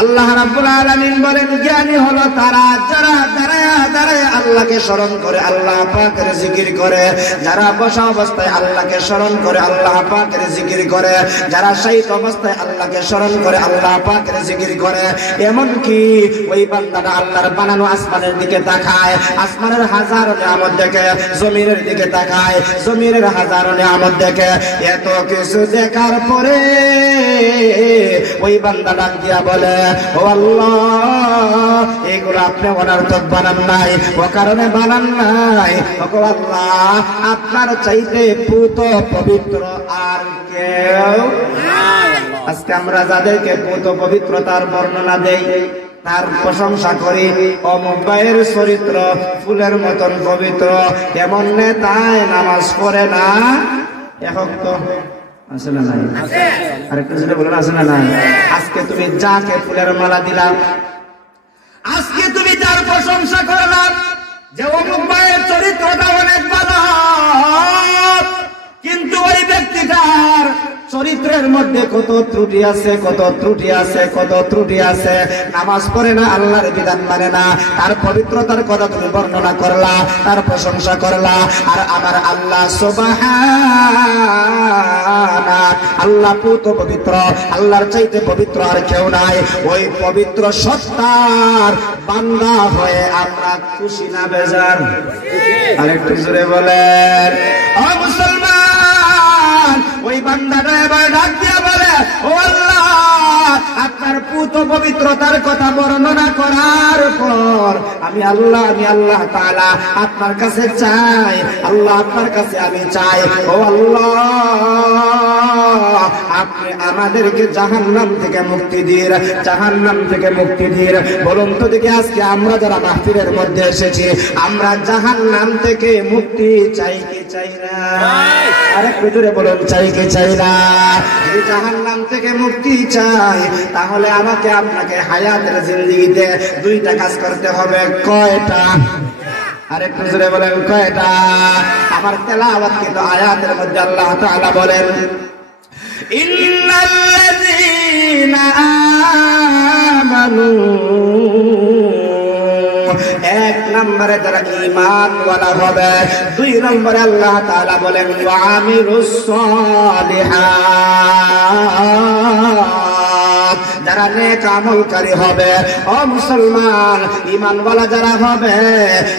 আল্লাহ রাব্বুল আলামিন বলেন জ্ঞানী হলো তারা যারা দাঁড়ায় আল্লাহকে স্মরণ করে, আল্লাহ পাকের জিকির করে, যারা বসা অবস্থায় আল্লাহকে স্মরণ করে, আল্লাহ পাকের জিকির করে, যারা শায়িত অবস্থায় আল্লাহকে স্মরণ করে, আল্লাহ পাকের জিকির করে। এমন কি ওই বান্দাটা আল্লাহর বানানো আসমানের দিকে তাকায়, আসমানের হাজারো নিয়ামত দেখে, জমিনের দিকে তাকায়, জমিনের হাজারো নিয়ামত দেখে। এত কিছু দেখার পরে ওই বান্দা ডাক দিয়া বলে, ও আল্লাহ, এইগুলো আপনি অনর্থক বানান নাই, ও কারণে বানান নাই। ও আল্লাহ, আপনার চাইতে পুত পবিত্র আর কেউ। আজকে আমরা যাদেরকে পুত পবিত্রতার বর্ণনা দেই, তার প্রশংসা করি, অমুক ভাইয়ের চরিত্র ফুলের মতন পবিত্র, এমন নেতায় নামাজ পড়ে না, এখন তো আছে না নাই? আরেকটু যদি বলেন আছে না নাই? আজকে তুমি যাকে ফুলের মালা দিলাম, আজকে তুমি যার প্রশংসা করলাম যে অমুক ভাইয়ের চরিত্রটা অনেক ভালো, কিন্তু ওই ব্যক্তিটার চরিত্রের মধ্যে কত ত্রুটি আছে, কত ত্রুটি আছে, কত ত্রুটি আছে। নামাজ পড়ে না, আল্লাহর বিধান মানে না, তার পবিত্রতার কথা তুমি বর্ণনা করলা, তার প্রশংসা করলা। আর আমার আল্লাহ সুবহানা, আল্লাহ পুত পবিত্র, আল্লাহর চাইতে পবিত্র আর কেউ নাই। ওই পবিত্র সত্তার বান্দা হয়ে আমরা খুশি না বেজার? আরেকটু জোরে বলেন। ও মুসলমান, ওই বান্দাটা এবার ডাক দিয়া বলে, ও আল্লাহ, আপনার পুত পবিত্রতার কথা বর্ণনা করার পর আমি আল্লাহ তাআলা আপনার কাছে চাই, আল্লাহ আপনার কাছে আমি চাই, ও আল্লাহ, আপনি আমাদেরকে জাহান্নাম থেকে মুক্তি দিন, জাহান্নাম থেকে মুক্তি দিন। বলুন তো দেখি, আজকে আমরা যারা মাহফিলের মধ্যে এসেছি, আমরা জাহান্নাম থেকে মুক্তি চাই কি চাই না? আরে জোরে বলুন, চাই কি চাই না? যদি জাহান্নাম থেকে মুক্তি চাই, তাহলে আমাকে আপনাকে হায়াতের জিন্দেগিতে দুইটা কাজ করতে হবে। কয়টা? আরেকটু জোরে বলেন, কয়টা? আমার তেলাওয়াত কিন্তু আয়াতের মধ্যে আল্লাহ তাআলা বলেন, ইন্নাল্লাযীনা আমানু, এক নম্বরে যারা ঈমানওয়ালা হবে, দুই নম্বরে আল্লাহ তাআলা বলেন ওয়া আমিলুস সালিহাত, যারা নেক আমলকারী হবে। ও মুসলমান, ঈমানওয়ালা যারা হবে,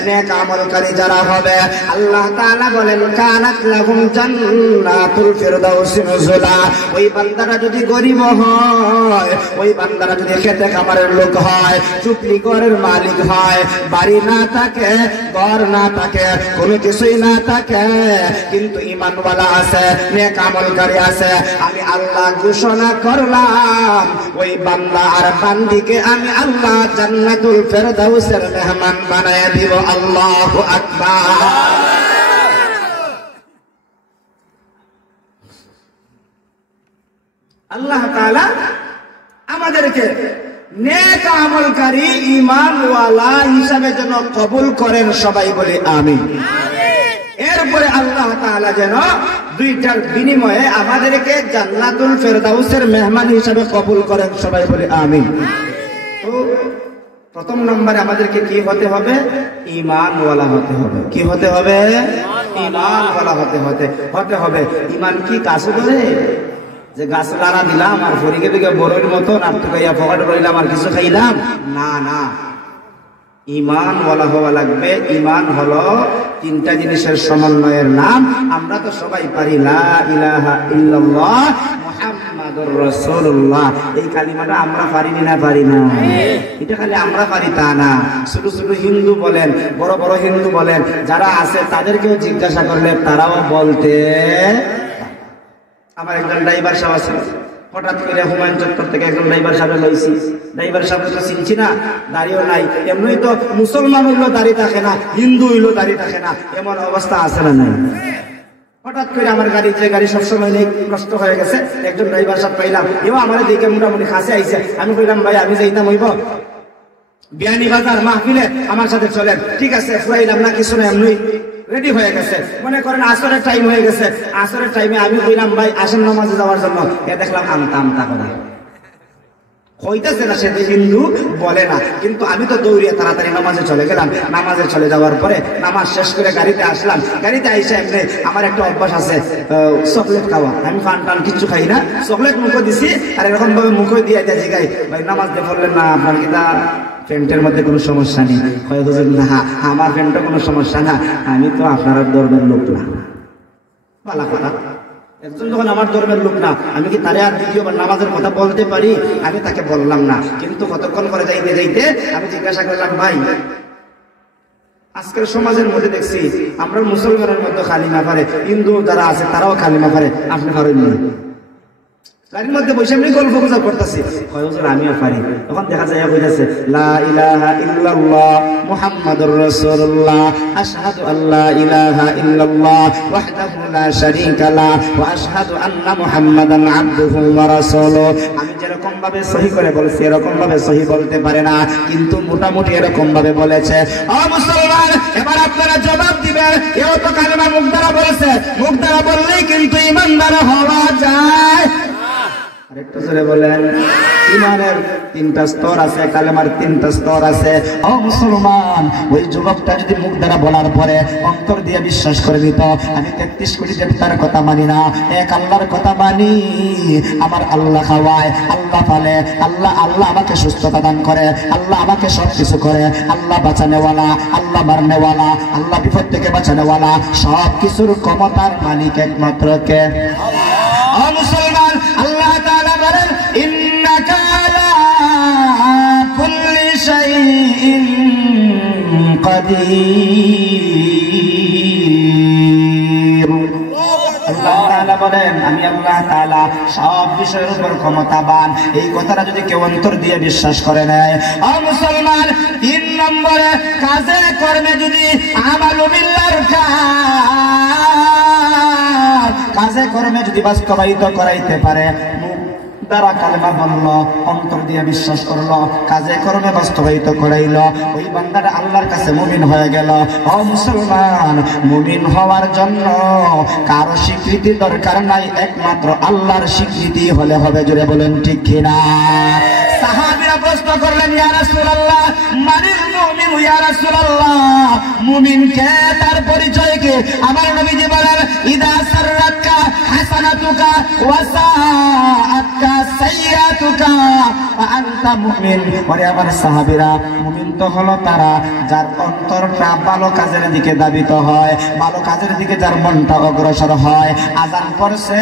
নেক আমলকারী যারা হবে, আল্লাহ তাআলা বলেন কানাত লাহুম জান্নাতুল ফিরদাউসি নুজুলা। ওই বান্দারা যদি গরিব হয়, ওই বান্দারা যদি খেতে খামারের লোক হয়, চুপলি ঘরের মালিক হয়, বাড়ি না থাকে, ঘর না থাকে, কোনো কিছুই না থাকে, কিন্তু ঈমানওয়ালা আছে, নেক আমলকারী আছে, আমি আল্লাহ ঘোষণা করলাম ওই বান্দা আর বান্দিকে আমি আল্লাহ জান্নাতুল ফিরদাউসের মেহমান বানায় দিব। আল্লাহু আকবার। আল্লাহ তাআলা আমাদেরকে নেক আমলকারী ঈমানওয়ালা হিসাবে যেন কবুল করেন, সবাই বলি আমিন। এরপরে আল্লাহ তাআলা যেন দুইটার বিনিময়ে আমাদেরকে জান্নাতুল ফিরদাউসের মেহমান হিসাবে কবুল করেন, সবাই বলি আমিন। তো প্রথম নম্বরে আমাদেরকে কি হতে হবে? ঈমানওয়ালা হতে হবে। কি হতে হবে? ঈমানওয়ালা হতে হবে। ঈমান কি কাজ করে? যে গাছ লাড়া দিলাম আর ফরিকে দিকে বড়ের মতন আর টুকাইয়া পকেটে রইলাম আর কিছু খাইলাম না, না। ঈমানওয়ালা হওয়া লাগবে। ঈমান হলো তিনটা জিনিসের সমন্বয়ের নাম। আমরা তো সবাই পারি লা ইলাহা ইল্লাল্লাহ মুহাম্মাদুর রাসূলুল্লাহ, এই কালিমাটা আমরা পারি না? পারি না। এটা খালি আমরা পারি তা না, ছোট ছোট হিন্দু বলেন, বড় বড় হিন্দু বলেন, যারা আছে তাদেরকেও জিজ্ঞাসা করলে তারাও বলতে। আমার একজন ড্রাইভার সাহেব আছে, হঠাৎ করে হুমায়ুন চত্বর থেকে একজন ড্রাইভার সাহেব লইছি। ড্রাইভার সাহেব তো চিনছি না, দাড়িও নাই। এমনি তো মুসলমান হইলো দাড়ি থাকে না, হিন্দু হইলো দাড়ি থাকে না, এমন অবস্থা আছে না নাই? হঠাৎ করে আমার গাড়ি, যে গাড়ি সবসময় নেই, নষ্ট হয়ে গেছে, একজন ড্রাইভার সাহেব পাইলাম, এবার আমার দিকে মোটামুটি কাছে আইছে। আমি কইলাম ভাই, আমি যাইতাম হইব বিয়ানীবাজার মাহফিলে, আমার সাথে চলেন। ঠিক আছে, ফুরাইলাম না কিছু না, এমনি রেডি হয়ে গেছে। মনে করেন আসরের টাইম হয়ে গেছে। আসরের টাইমে আমি কইলাম ভাই আসেন নামাজে যাওয়ার জন্য। এ দেখলাম আমতা আমতা করে হইতেছে না, সে হিন্দু বলে না। কিন্তু আমি তো দৌড়িয়ে তাড়াতাড়ি নামাজে চলে গেলাম। নামাজে চলে যাওয়ার পরে নামাজ শেষ করে গাড়িতে আসলাম। গাড়িতে আইসা এমনি আমার একটা অভ্যাস আছে চকলেট খাওয়া। আমি পান টান কিচ্ছু খাই না, চকলেট মুখে দিছি আর এরকম ভাবে মুখে দিয়ে জিগাই, ভাই নামাজ দিয়ে পড়লেন না আপনার কিনা প্যান্টের মধ্যে কোনো সমস্যা নেই? না, আমার প্যান্টে কোনো সমস্যা না, আমি তো আপনার ধর্মের লোক না। পালা পালা একজন যখন আমার ধর্মের লোক না, আমি কি তারে আর দ্বিতীয়বার নামাজের কথা বলতে পারি? আমি তাকে বললাম না। কিন্তু কতক্ষণ করে যাইতে যাইতে আমি জিজ্ঞাসা করলাম, ভাই আজকের সমাজের মধ্যে দেখছি আমরা মুসলমানের মধ্যে কালিমা পারে, হিন্দু যারা আছে তারাও কালিমা পারে, আপনি পারেননি? গাড়ির মধ্যে বসে আমি গল্প গুজব করতেছি, আমিও পারি। তখন দেখা যায় কইতাছে লা ইলাহা ইল্লাল্লাহ মুহাম্মাদুর রাসূলুল্লাহ আশহাদু আল্লা ইলাহা ইল্লাল্লাহ ওয়াহদাহু লা শারীকা লা ওয়া আশহাদু আন্না মুহাম্মাদান আবদুহু ওয়া রাসূলুহু। আমি যেরকম ভাবে সহি করে বলছি এরকম ভাবে সহি বলতে পারে না, কিন্তু মোটামুটি এরকম ভাবে বলেছে। ও মুসলমান, এবার আপনারা জবাব দিবেন, এও তো কালেমা মুখ দ্বারা বলেছে, মুখ দ্বারা বললেই কিন্তু ঈমানদার হওয়া যায়? আরেকটু জোরে বলেন। ইমানের 3টা স্তর আছে, কালেমার 3টা স্তর আছে। ও মুসলমান, ওই যুবকটা যদি মুখ দ্বারা বলার পরে অন্তর দিয়ে বিশ্বাস করে নিত আমি 33 কোটি দেবতার কথা মানি না, এক আল্লাহর কথা মানি, আমার আল্লাহ খাওয়ায়, আল্লাহ পালে, আল্লাহ আমাকে সুস্থতা দান করে, আল্লাহ আমাকে সব কিছু করে, আল্লাহ বাঁচানেওয়ালা, আল্লাহ মারনেওয়ালা, আল্লাহ বিপদ থেকে বাঁচানেওয়ালা, সব কিছুর ক্ষমতার মালিক একমাত্র কে? ও মুসলমান, আল্লাহ তাআলা বলেন ইন্নাকা আলা কুল্লি শাইইন কাদির। আল্লাহ তাআলা বলেন আমি আল্লাহ তাআলা সব বিষয়ের উপর ক্ষমতাবান। এই কথাটা যদি কেউ অন্তর দিয়ে বিশ্বাস করে নেয়, ও মুসলমান, 3 নম্বরে কাজে কর্মে যদি আমালু বিল্লাহর কাজে কর্মে যদি বাস্তবায়িত করাইতে পারে, মুখ দ্বারা কালেমা বলল, অন্তর দিয়ে বিশ্বাস করলো, কাজে কর্মে বাস্তবায়িত করাইল, ওই বান্দাটা আল্লাহর কাছে মুমিন হয়ে গেল। ও মুসলমান, মুমিন হওয়ার জন্য কারো স্বীকৃতি দরকার নাই, একমাত্র আল্লাহর স্বীকৃতি হলে হবে। জোরে বলেন ঠিক কিনা? সাহাবীরা প্রশ্ন করলেন, ইয়া রাসূলুল্লাহ মানিল মুমিন ইয়া রাসূলুল্লাহ, মুমিন কে, তার পরিচয় কি? আমার নবীজি বলেন ইদা সাররাতকা হাসানাতুকা ওয়া সাআতকা সাইয়্যাতুকা ওয়া আনতা মুমিন। ওরে আমার সাহাবীরা, মুমিন তো হলো তারা যার অন্তরটা ভালো কাজের দিকে ধাবিত হয়, ভালো কাজের দিকে যার মনটা অগ্রসর হয়। আযান পড়ছে,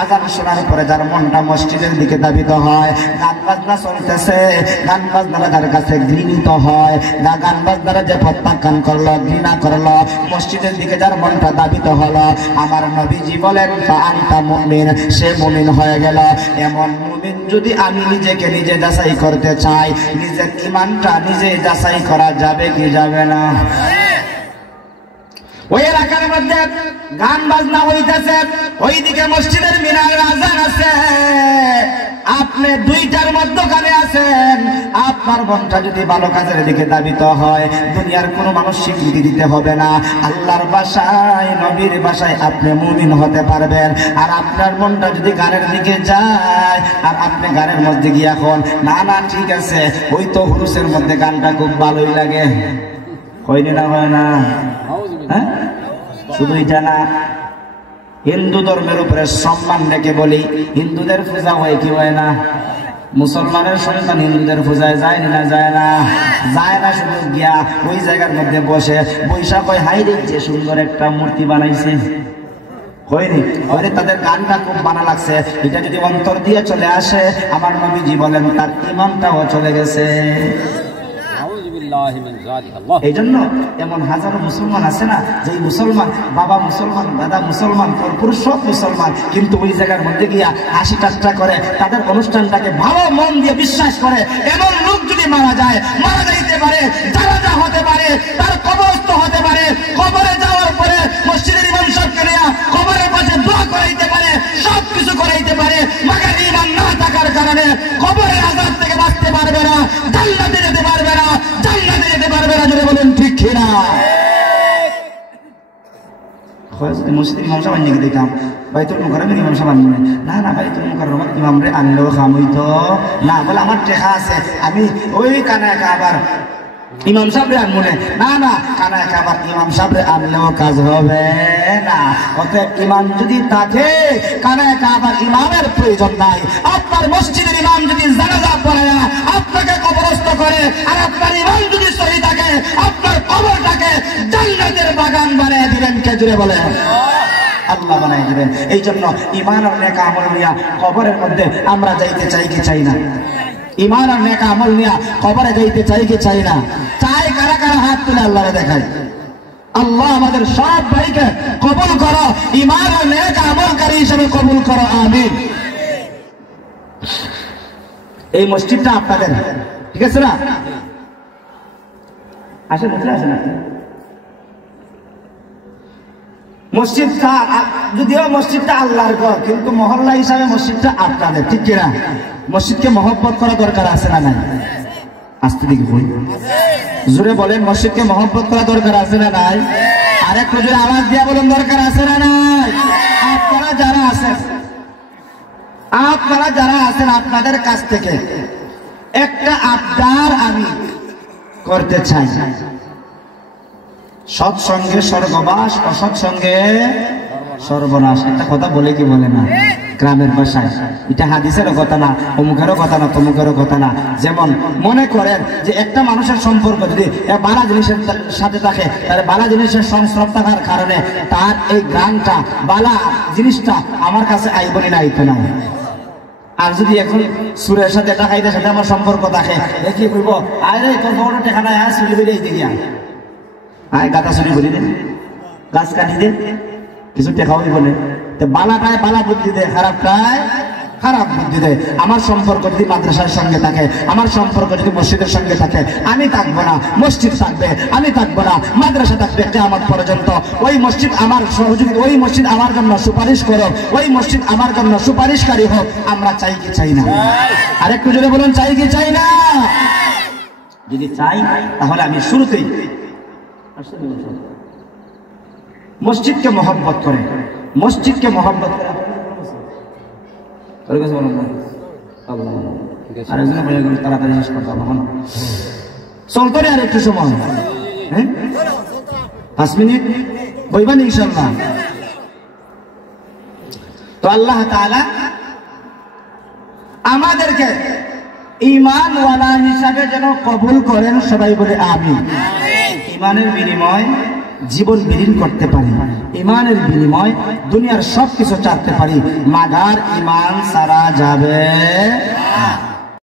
আযান শোনার পরে যার মনটা মসজিদের দিকে ধাবিত হয়, গান বাজনা চলতেছে, গান বাজনারা যার কাছে ঘৃণিত হয়, গান বাজনারা যে প্রত্যাখ্যান করলো, ঘৃণা করলো, মসজিদের দিকে যার মনটা ধাবিত হলো, আমার নবীজি বলেন আনতা মুমিন, সে মুমিন হয়ে গেল। এমন মুমিন যদি আমি নিজেকে নিজে যাচাই করতে চাই, নিজের ঈমানটা নিজে যাচাই করা যাবে কি যাবে না? ওই এলাকার মধ্যে গান বাজনা হইতেছে, ওইদিকে মসজিদের মিনারের আযান আছে, আপনি 2টার মধ্যখানে আছেন। আপনার মনটা যদি ভালো কাজের দিকে ধাবিত হয়, দুনিয়ার কোনো মানুষ স্বীকৃতি দিতে হবে না, আল্লাহর ভাষায়, নবীর ভাষায় আপনি মুমিন হতে পারবেন। আর আপনার মনটা যদি গানের দিকে যায়, আর আপনি গানের মধ্যে গিয়ে এখন না ঠিক আছে, ওই তো হুরুসের মধ্যে গানটা খুব ভালোই লাগে, হয়নি না? হয় না? হ্যাঁ, শুধু এটা না, হিন্দু ধর্মের উপরে সম্মান রেখে বলি, হিন্দুদের পূজা হয় কি হয় না? মুসলমানের সন্তান হিন্দুদের পূজায় যায় না? যায় না? যায় না। শুধু গিয়া ওই জায়গার মধ্যে বসে বৈশাখ হয়, হাই রে যে সুন্দর একটা মূর্তি বানাইছে, হয়নি? ওরে তাদের গানটা খুব ভালো লাগছে, এটা যদি অন্তর দিয়ে চলে আসে, আমার নবীজি বলেন তার ঈমানটাও চলে গেছে। এই জন্য এমন হাজারো মুসলমান আছে না, যে মুসলমান বাবা মুসলমান, দাদা মুসলমান, পুরুষ সব মুসলমান, কিন্তু ওই জায়গার মধ্যে গিয়া হাসি ঠাট্টা করে, তাদের অনুষ্ঠানটাকে ভালো মন দিয়ে বিশ্বাস করে। এমন লোক যদি মারা যায়, মারা যাইতে পারে, জানাজা হতে পারে, তার কবরস্থ হতে পারে, কবরে যাওয়ার পরে মসজিদের ইমাম সাহেবকে নিয়ে কবরের পাশে দোয়া করাইতে পারে, সব কিছু করাইতে পারে, মাগার ঈমান না থাকার কারণে কবরের আযাব থেকে বাঁচতে পারবে না, জান্নাতে যেতে পারবে না, জান্নাতে যেতে পারবে না। জোরে বলেন ঠিক কিনা? মসজিদের ইমাম সাহেব দেখতাম বাইতুল মুকাররমের ইমাম সাহেব আনবেন না, না বাইতুল মুকাররমের ইমাম রে আনলেও খামইতো না, বলে আমার টেকা আছে আমি ওই কানায় কাবার ইমাম সাহেবরে আনবো না, না কানায় কাবার ইমাম সাহেবরে আনলেও কাজ হবে না। অতএব ইমাম যদি থাকে কানায় কাবার ইমামের প্রয়োজন নাই। আপনার মসজিদের ইমাম যদি জানাজা পড়ে না আপনাকে কবরস্থ করে, আর আপনার ইমাম যদি সহি থাকে আপনার কবরটাকে জান্নাতের বাগান বানিয়ে দিবেন। কে জুড়ে বলে? আল্লাহ বানাই দিবেন। এই জন্য ঈমান আর নেক আমল নিয়া কবরের মধ্যে আমরা যাইতে চাই কি চাই না? ঈমান আর নেক আমল নিয়া কবরে যাইতে চাই কি চাই না? চাই। কারা কারা হাত তুলে আল্লাহরে দেখায়? আল্লাহ আমাদের সব ভাইকে কবুল করো, ঈমান আর নেক আমলকারী হিসেবে কবুল করো, আমিন। এই মসজিদটা আপনাদের, ঠিক আছে না? আসেন আসেন আসেন। মসজিদটা যদিও মসজিদটা আল্লাহর ঘর, কিন্তু মহল্লা হিসাবে মসজিদটা আপনাদের, ঠিক কিনা? মসজিদকে মহব্বত করা দরকার আছে না নাই? আস্তে দিকে বই জোরে বলেন, মসজিদকে মহব্বত করা দরকার আছে না নাই? আরেকটু জোরে আওয়াজ দিয়া বলেন, দরকার আছে না নাই? আপনারা যারা আছেন আপনাদের কাছ থেকে একটা আবদার আমি করতে চাই। সৎসঙ্গে স্বর্গবাস, অসৎসঙ্গে সর্বনাশ। একটা কথা বলে কি বলে না গ্রামের ভাষায়? এটা হাদিসেরও কথা না, অমুকেরও কথা না, তমুকেরও কথা না। যেমন মনে করেন যে একটা মানুষের সম্পর্ক যদি বালা জিনিসের সাথে থাকে, তাহলে বালা জিনিসের সংস্রব থাকার কারণে তার এই গ্রামটা বালা জিনিসটা আমার কাছে আইবনি না, আইতে না। আর যদি এখন সুরের সাথে টাকাইতে সাথে আমার সম্পর্ক থাকে, কি বলবো, আরে তোর বড় টেকা নাই, আর চুরি হয়ে দিকে আয় গাঁদা চুরি করি দে, গাছ কাটি দে, কিছু টেকাও বলে। বালাটায় বালা বুদ্ধি দেয়, খারাপটায় খারাপ বুদ্ধি দেয়। আমার সম্পর্ক যদি মাদ্রাসার সঙ্গে থাকে, আমার সম্পর্ক যদি মসজিদের সঙ্গে থাকে, আমি থাকবো না, মসজিদ থাকবে, আমি থাকবো না, মাদ্রাসা থাকবে কিয়ামত পর্যন্ত। ওই মসজিদ আমার সহযোগী, ওই মসজিদ আমার জন্য সুপারিশ করো, ওই মসজিদ আমার জন্য সুপারিশকারী হোক। আমরা চাই কি চাই না? আরেকটু জোরে বলুন, চাই কি চাই না? যদি চাই তাহলে আমি শুরুতেই মসজিদকে মহব্বত করে, মসজিদকে মহব্বত করে তাড়াতাড়ি শেষ করতে হবে, চলতো রে আর একটু সময়, 5 মিনিট বইবেন ইনশাল্লাহ। তো আল্লাহ তাআলা আমাদেরকে ঈমানওয়ালা হিসাবে যেন কবুল করেন, সবাই বলে আমিন। ঈমানের বিনিময় জীবন বিলীন করতে পারি, ঈমানের বিনিময় দুনিয়ার সবকিছু চাইতে পারি, মাগার ঈমান সারা যাবে।